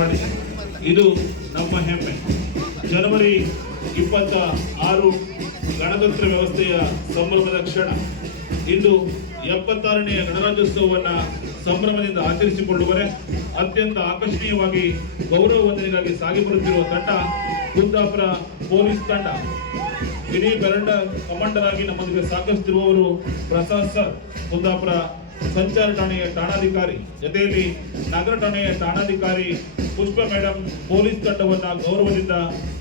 ಮಾಡಿದೆ. ಇದು ನಮ್ಮ ಹೆಮ್ಮೆ. ಜನವರಿ 26 ಗಣತಂತ್ರ ವ್ಯವಸ್ಥೆಯ ಸಂಭ್ರಮದ ಕ್ಷಣ. ಇಂದು 76ನೇ ಗಣರಾಜ್ಯೋತ್ಸವವನ್ನು ಸಂಭ್ರಮದಿಂದ ಆಚರಿಸಿಕೊಳ್ಳುವರೆ ಅತ್ಯಂತ ಆಕರ್ಷಣೀಯವಾಗಿ ಗೌರವ ವಂದನೆಗಾಗಿ ಸಾಗಿ ಬರುತ್ತಿರುವ ತಂಡ ಕುಂದಾಪುರ ಪೊಲೀಸ್ ತಂಡ. ಇಡೀ ಬೆರಂಡ ಕಮಾಂಡರ್ ಆಗಿ ನಮ್ಮೊಂದಿಗೆ ಸಾಕಷ್ಟಿರುವವರು ಪ್ರಸಾದ್ ಸರ್, ಕುಂದಾಪುರ ಸಂಚಾರ ಠಾಣೆಯ ಠಾಣಾಧಿಕಾರಿ, ಜೊತೆಯಲ್ಲಿ ನಗರ ಠಾಣೆಯ ಠಾಣಾಧಿಕಾರಿ ಪುಷ್ಪ ಮೇಡಮ್ ಪೊಲೀಸ್ ತಂಡವನ್ನು ಗೌರವದಿಂದ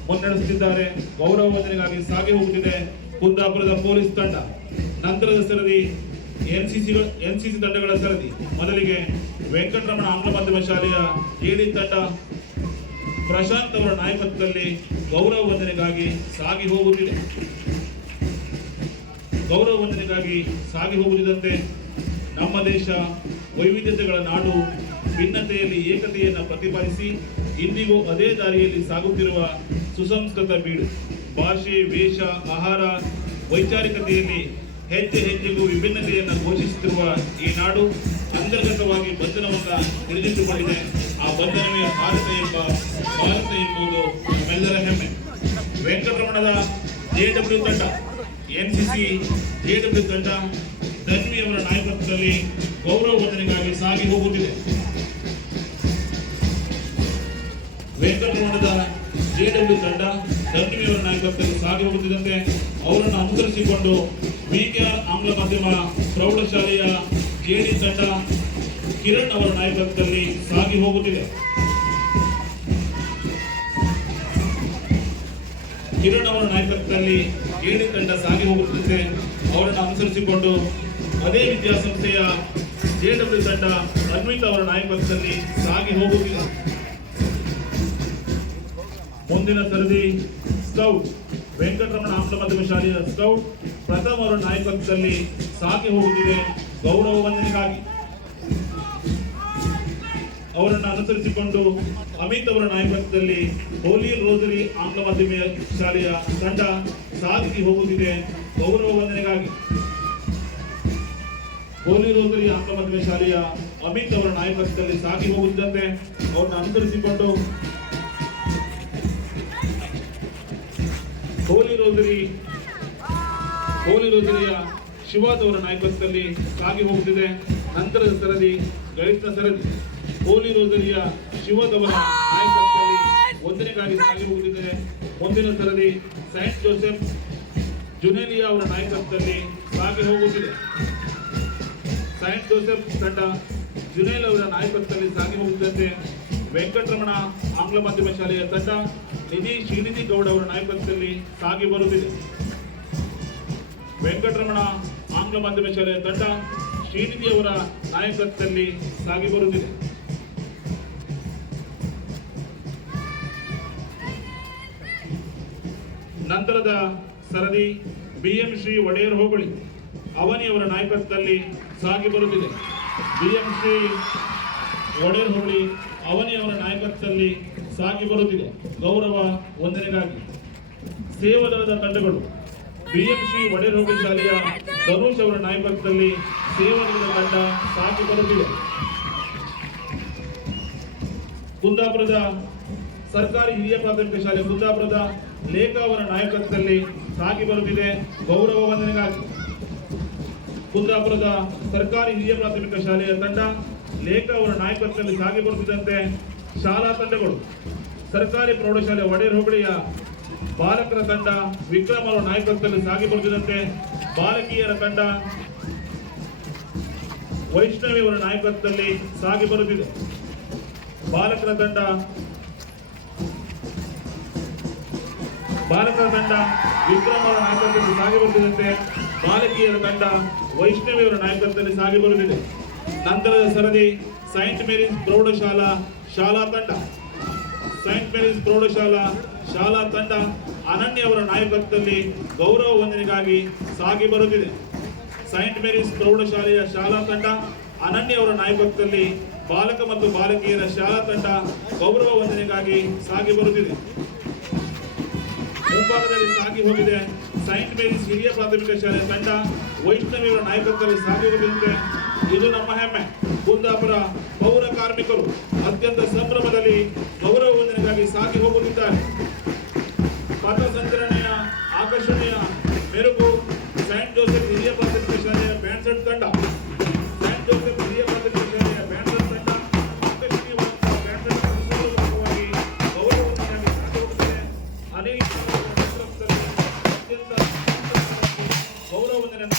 ಮುನ್ನಡೆಸುತ್ತಿದ್ದಾರೆ. ಗೌರವ ವಂದನೆಗಾಗಿ ಸಾಗಿ ಹೋಗುತ್ತಿದೆ ಕುಂದಾಪುರದ ಪೊಲೀಸ್ ತಂಡ. ನಂತರದ ಸರದಿ ಎನ್ಸಿಸಿ ತಂಡಗಳ ಸರದಿ. ಮೊದಲಿಗೆ ವೆಂಕಟರಮಣ ಆಂಗ್ಲ ಮಾಧ್ಯಮ ಶಾಲೆಯ ಜೆಡಿ ತಂಡ ಪ್ರಶಾಂತ್ ಅವರ ನಾಯಕತ್ವದಲ್ಲಿ ಗೌರವ ವಂದನೆಗಾಗಿ ಸಾಗಿ ಹೋಗುತ್ತಿದೆ. ಗೌರವ ವಂದನೆಗಾಗಿ ಸಾಗಿ ಹೋಗುತ್ತಿದ್ದಂತೆ ನಮ್ಮ ದೇಶ ವೈವಿಧ್ಯತೆಗಳ ನಾಡು, ಭಿನ್ನತೆಯಲ್ಲಿ ಏಕತೆಯನ್ನು ಪ್ರತಿಪಾದಿಸಿ ಇಂದಿಗೂ ಅದೇ ದಾರಿಯಲ್ಲಿ ಸಾಗುತ್ತಿರುವ ಸುಸಂಸ್ಕೃತ ಬೀಡು. ಭಾಷೆ, ವೇಷ, ಆಹಾರ, ವೈಚಾರಿಕತೆಯಲ್ಲಿ ಹೆಜ್ಜೆ ಹೆಜ್ಜೆಗೂ ವಿಭಿನ್ನತೆಯನ್ನು ಘೋಷಿಸುತ್ತಿರುವ ಈ ನಾಡು ಅಂತರ್ಗತವಾಗಿ ಬಂಧನವನ್ನು ಹಿಡಿದಿಟ್ಟುಕೊಂಡಿದೆ. ಆ ಬಂಧನವೇ ಭಾರತ ಎಂಬುದು ನಮ್ಮೆಲ್ಲರ ಹೆಮ್ಮೆ. ವೆಂಕಟರಮಣದ ಜೆಡಬ್ಲ್ಯೂ ತಂಡ, ಎನ್ಸಿಸಿ ಜೆಡಬ್ಲ್ಯೂ ತಂಡ ಧನ್ವಿ ಅವರ ನಾಯಕತ್ವದಲ್ಲಿ ಗೌರವ ವಂದನೆಗಾಗಿ ಸಾಗಿ ಹೋಗುತ್ತಿದೆ. ವೆಂಕಟರಮಣದ ಜೆಡಬ್ಲ್ಯೂ ತಂಡ ಧನ್ವಿ ಅವರ ನಾಯಕತ್ವದಲ್ಲಿ ಸಾಗಿ ಹೋಗುತ್ತಿದ್ದಂತೆ ಅವರನ್ನು ಅನುಸರಿಸಿಕೊಂಡು ವಿಕೆಆರ್ ಆಂಗ್ಲ ಮಾಧ್ಯಮ ಪ್ರೌಢಶಾಲೆಯ ಜೆಡಿ ತಂಡ ಕಿರಣ್ ಅವರ ನಾಯಕತ್ವದಲ್ಲಿ ಸಾಗಿ ಹೋಗುತ್ತಿದೆ. ಕಿರಣ್ ಅವರ ನಾಯಕತ್ವದಲ್ಲಿ ಜೆಡಿ ತಂಡ ಸಾಗಿ ಹೋಗುತ್ತಿದೆ. ಅವರನ್ನು ಅನುಸರಿಸಿಕೊಂಡು ಅದೇ ವಿದ್ಯಾಸಂಸ್ಥೆಯ ಜೆಡಬ್ಲ್ಯೂ ತಂಡ ಅನ್ವಿತಾ ಅವರ ನಾಯಕತ್ವದಲ್ಲಿ ಸಾಗಿ ಹೋಗುತ್ತಿದೆ. ಮುಂದಿನ ಸರದಿ ಸ್ಕೌಟ್, ವೆಂಕಟರಮಣ ಆಂಗ್ಲ ಮಾಧ್ಯಮ ಶಾಲೆಯ ಸ್ಕೌಟ್ ಪ್ರಥಮ ಅವರ ನಾಯಕತ್ವದಲ್ಲಿ ಸಾಗಿ ಹೋಗುತ್ತಿದೆ ಗೌರವ ವಂದನೆಗಾಗಿ. ಅವರನ್ನು ಅನುಸರಿಸಿಕೊಂಡು ಅಮಿತ್ ಅವರ ನಾಯಕತ್ವದಲ್ಲಿ ಹೋಲಿ ರೋಸರಿ ಆಂಗ್ಲ ಮಾಧ್ಯಮ ಶಾಲೆಯ ತಂಡ ಸಾಗಿ ಹೋಗುತ್ತಿದೆ ಗೌರವ ವಂದನೆಗಾಗಿ. ಹೋಲಿ ರೋಸರಿ ಆಂಗ್ಲ ಮಾಧ್ಯಮ ಶಾಲೆಯ ಅಮಿತ್ ಅವರ ನಾಯಕತ್ವದಲ್ಲಿ ಸಾಗಿ ಹೋಗುತ್ತಿದ್ದಂತೆ ಅವರನ್ನು ಅನುಸರಿಸಿಕೊಂಡು ಹೋಲಿ ರೋಸರಿಯ ಶಿವಾದ್ ಅವರ ನಾಯಕತ್ವದಲ್ಲಿ ಸಾಗಿ ಹೋಗುತ್ತಿದೆ. ನಂತರದ ಸರದಿ ಗಣಿತ ಸರದಿ. ಹೋಲಿ ರೋಸರಿಯ ಶಿವಾದ್ ಅವರ ನಾಯಕತ್ವದಲ್ಲಿ ವಂದನೆಗಾಗಿ ಸಾಗಿ ಹೋಗುತ್ತಿದೆ. ಮುಂದಿನ ಸರದಿ ಸೈಂಟ್ ಜೋಸೆಫ್ ಜುನೇಲಿಯಾ ಅವರ ನಾಯಕತ್ವದಲ್ಲಿ ಸಾಗಿ ಹೋಗುತ್ತಿದೆ. ಸೈಂಟ್ ಜೋಸೆಫ್ ತಂಡ ಜುನೇಲ್ ಅವರ ನಾಯಕತ್ವದಲ್ಲಿ ಸಾಗಿ ಹೋಗುತ್ತಿದ್ದಂತೆ ವೆಂಕಟರಮಣ ಆಂಗ್ಲ ಮಾಧ್ಯಮ ಶಾಲೆಯ ತಂಡ ಶ್ರೀನಿಧಿ ಗೌಡ ಅವರ ನಾಯಕತ್ವದಲ್ಲಿ ಸಾಗಿ ಬರುತ್ತಿದೆ. ವೆಂಕಟರಮಣ ಆಂಗ್ಲ ಮಾಧ್ಯಮ ಶಾಲೆಯ ತಂಡ ಶ್ರೀನಿಧಿ ಅವರ ನಾಯಕತ್ವದಲ್ಲಿ ಸಾಗಿ ಬರುತ್ತಿದೆ. ನಂತರದ ಸರದಿ BM ಶ್ರೀ ಒಡೆಯರ್ ಹೋಬಳಿ ಅವನಿ ಅವರ ನಾಯಕತ್ವದಲ್ಲಿ ಸಾಗಿ ಬರುತ್ತಿದೆ. BM ಶ್ರೀ ಒಡೆಯರ್ ಹೋಬಳಿ ಅವನಿ ಅವರ ನಾಯಕತ್ವದಲ್ಲಿ ಸಾಗಿ ಬರುತ್ತಿದೆ ಗೌರವ ವಂದನೆಗಾಗಿ. ಸೇವಾದಳದ ತಂಡಗಳು BM ಶ್ರೀ ಒಡೆಯರ್ ಹೋಬಳಿ ಶಾಲೆಯ ಧನುಷ್ ಅವರ ನಾಯಕತ್ವದಲ್ಲಿ ಸೇವಾದಳದ ತಂಡ ಸಾಗಿ ಬರುತ್ತಿದೆ. ಕುಂದಾಪುರದ ಸರ್ಕಾರಿ ಹಿರಿಯ ಪ್ರಾಥಮಿಕ ಶಾಲೆ ಕುಂದಾಪುರದ ಲೇಖಾ ಅವರ ನಾಯಕತ್ವದಲ್ಲಿ ಸಾಗಿ ಬರುತ್ತಿದೆ ಗೌರವ ವಂದನೆಗಾಗಿ. ಕುಂದಾಪುರದ ಸರ್ಕಾರಿ ಹಿರಿಯ ಪ್ರಾಥಮಿಕ ಶಾಲೆಯ ತಂಡ ಲೇಖಾ ಅವರ ನಾಯಕತ್ವದಲ್ಲಿ ಸಾಗಿ ಬರುತ್ತಿದ್ದಂತೆ ಶಾಲಾ ತಂಡಗಳು ಸರ್ಕಾರಿ ಪ್ರೌಢಶಾಲೆ ಒಡೆಯರ್ ಹೋಬಳಿಯ ಬಾಲಕರ ತಂಡ ವಿಕ್ರಮ್ ಅವರ ನಾಯಕತ್ವದಲ್ಲಿ ಸಾಗಿ ಬರುತ್ತಿದ್ದಂತೆ ಬಾಲಕಿಯರ ತಂಡ ವೈಷ್ಣವಿ ಅವರ ನಾಯಕತ್ವದಲ್ಲಿ ಸಾಗಿ ಬರುತ್ತಿದೆ. ಬಾಲಕರ ತಂಡ ವಿಕ್ರಮ್ ಅವರ ನಾಯಕತ್ವದಲ್ಲಿ ಸಾಗಿ ಬರುತ್ತಿದ್ದಂತೆ ಬಾಲಕಿಯರ ತಂಡ ವೈಷ್ಣವಿ ಅವರ ನಾಯಕತ್ವದಲ್ಲಿ ಸಾಗಿ ಬರುತ್ತಿದೆ. ನಂತರದ ಸರದಿ ಸೈಂಟ್ ಮೇರೀಸ್ ಪ್ರೌಢಶಾಲಾ ಶಾಲಾ ತಂಡ. ಸೈಂಟ್ ಮೇರೀಸ್ ಶಾಲಾ ತಂಡ ಅನನ್ಯ ಅವರ ನಾಯಕತ್ವದಲ್ಲಿ ಗೌರವ ವಂದನೆಗಾಗಿ ಸಾಗಿ ಬರುತ್ತಿದೆ. ಸೈಂಟ್ ಮೇರೀಸ್ ಪ್ರೌಢಶಾಲೆಯ ಶಾಲಾ ತಂಡ ಅನನ್ಯ ಅವರ ನಾಯಕತ್ವದಲ್ಲಿ ಬಾಲಕ ಮತ್ತು ಬಾಲಕಿಯರ ಶಾಲಾ ತಂಡ ಗೌರವ ವಂದನೆಗಾಗಿ ಸಾಗಿ ಬರುತ್ತಿದೆ. ಮುಂಭಾಗದಲ್ಲಿ ಸಾಗಿ ಹೋಗಿದೆ ಸೈಂಟ್ ಮೇರೀಸ್ ಹಿರಿಯ ಪ್ರಾಥಮಿಕ ಶಾಲೆಯ ತಂಡ ವೈಷ್ಣವಿ ಅವರ ನಾಯಕತ್ವದಲ್ಲಿ ಸಾಗಿ ಹೋಗುತ್ತಿದೆ. ಇದು ನಮ್ಮ ಹೆಮ್ಮೆ. ಕುಂದಾಪುರ ಪೌರ ಕಾರ್ಮಿಕರು ಅತ್ಯಂತ ಸಂಭ್ರಮದಲ್ಲಿ ಸೈಂಟ್ ಜೋಸೆಫ್ ಹಿರಿಯ ಪ್ರಾಥಮಿಕ ಶಾಲೆಯ ಬ್ಯಾಂಡ್ ಸೆಟ್ ತಂಡ ಸೈಂಟ್ ಜೋಸೆಫ್ ಹಿರಿಯ ಪ್ರಾಥಮಿಕ ಶಾಲೆಯ ಬ್ಯಾಂಡ್ ಸೆಟ್ ತಂಡ ಬ್ಯಾಂಡ್ ಸೆಟ್ ಸಂಪೂರ್ಣವಾಗಿ ಗೌರವವಾಗಿ ಸಾಗುತ್ತಿದೆ. ಅನಿಲ್ ನೇತೃತ್ವದಲ್ಲಿ ಅತ್ಯಂತ ಗೌರವವನ್ನು